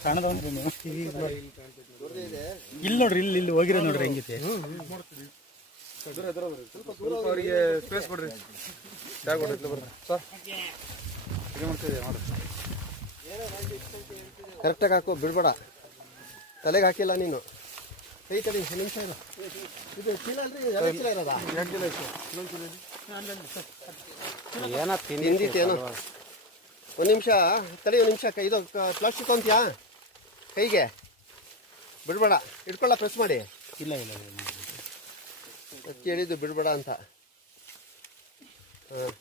ನೀವು. ಇಲ್ಲಿ ನೋಡ್ರಿ ಇಲ್ಲಿ ಇಲ್ಲಿ ಹೋಗಿರೋ ನೋಡ್ರಿ ಹೆಂಗೈತೆ. ಸ್ವಲ್ಪ ಅವರಿಗೆ ಸ್ಪೇಸ್ ಕೊಡ್ರಿ. ಜಾಗ ಕೊಡ್ರಿ ಇತ್ಲ ಬರ್ರಿ. ಸರ್ ಇದು ಮಾಡ್ತಿದ್ದೆ ಮಾಡಿ. ಕರೆಕ್ಟಾಗಿ ಹಾಕು ಬಿಡ್ಬೇಡ. ತಲೆಗೆ ಹಾಕಿಲ್ಲ ನೀನು. ಕೈ ತಡಿ ನಿಮಿಷ ಇರು. ಇದು ಚೀಲ ಅಲ್ರಿ ಇದು ಎಲೆ ಚೀಲ ಇರೋದಾ? ಎರಡು ಕಿಲೋ ಇತ್ತು. ಇನ್ನೊಂದು ಕಿಲೋ ಏನೋ ತಿಂದಿತ್ತೇನು ಒಂದು ನಿಮಿಷ ತಡಿ ಒಂದು ನಿಮಿಷ ಇದು ಪ್ಲಾಸ್ಟಿಕ್ ಅಂತೀಯಾ ಕೈಗೆ? ಬಿಡಬೇಡ ಇಟ್ಕೊಳ್ಳ ಪ್ರೆಸ್ ಮಾಡಿ. ಇಲ್ಲ ಇಲ್ಲ ಹೇಳಿದ್ದು ಬಿಡ್ಬೇಡ ಅಂತ. ಹಾಂ.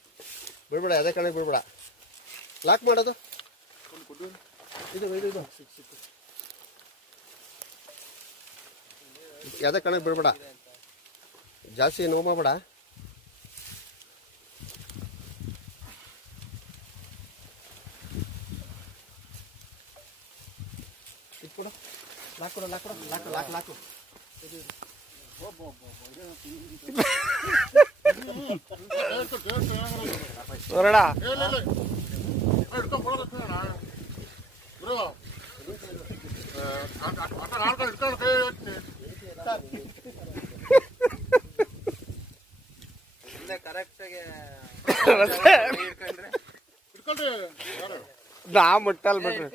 ಬಿಡಬೇಡ ಅದೇ ಕಣಕ್ಕೆ ಬಿಡಬೇಡ. ಲಾಕ್ ಮಾಡೋದು? ಇದು ಇದು ಇದು. ಯಾವುದೇ ಕಣಕ್ಕೆ ಬಿಡಬೇಡ. ಜಾಸ್ತಿ ನೋವು ಮಾಡಬೇಡ. ಇಟ್ಕೊಡು ಲಾಕ್ ಕೊಡು ಲಾಕ್ ಕೊಡು ಲಾಕ್ ಲಾಕ್ ಲಾಕು. ಹೊರಡ. ನಾ ಮುಟ್ಟಲ್ ಬಿಡ್ರಿ.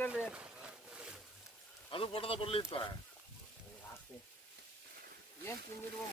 ಅದು ಪಡದ ಬರ್ಲಿ ಏನು ಏನ್ ತಿಂದಿರುವ